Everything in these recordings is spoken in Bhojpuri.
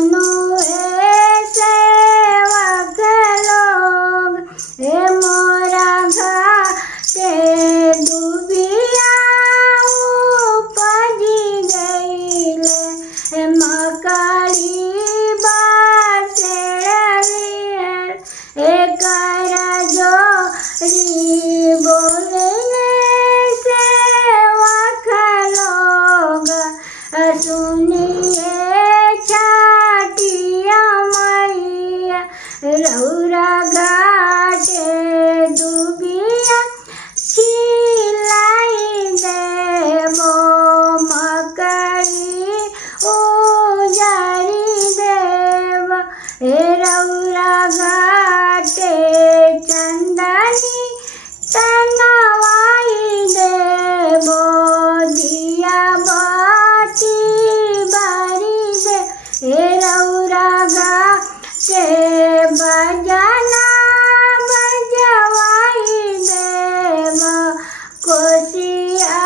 सुनो ए सेवक लोग, हे मोरा घाटे दुबिया उपजी गईले, हे मकड़ी बासेड़ियल, हे कर जोरी बोले सेवक लोग, सुनिए छाटिया मैया रौरा घाटे दुबिया खिलाई देबो, मकड़ी उजारी देबो, हे रौरा घाटे चंदनी तनवाई देबो, दिया बाती बारी दे, हे रौरा घाटे बजना बजवाई देबो, कोसिया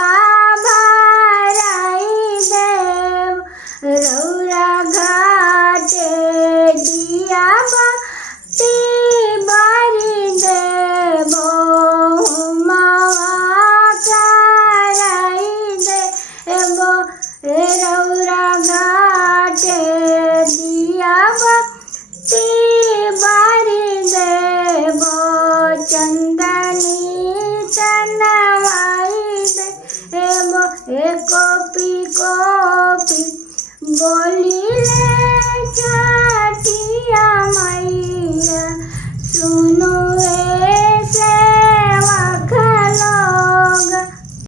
भराई देबो, रौरा घाटे दिया बाती बारी देबो, हुमवा कराई देबो, हे रौरा घाटे दिया बाती बारी देबो, चंदनी तनवाई देबो, हे कोपी कोपी बोल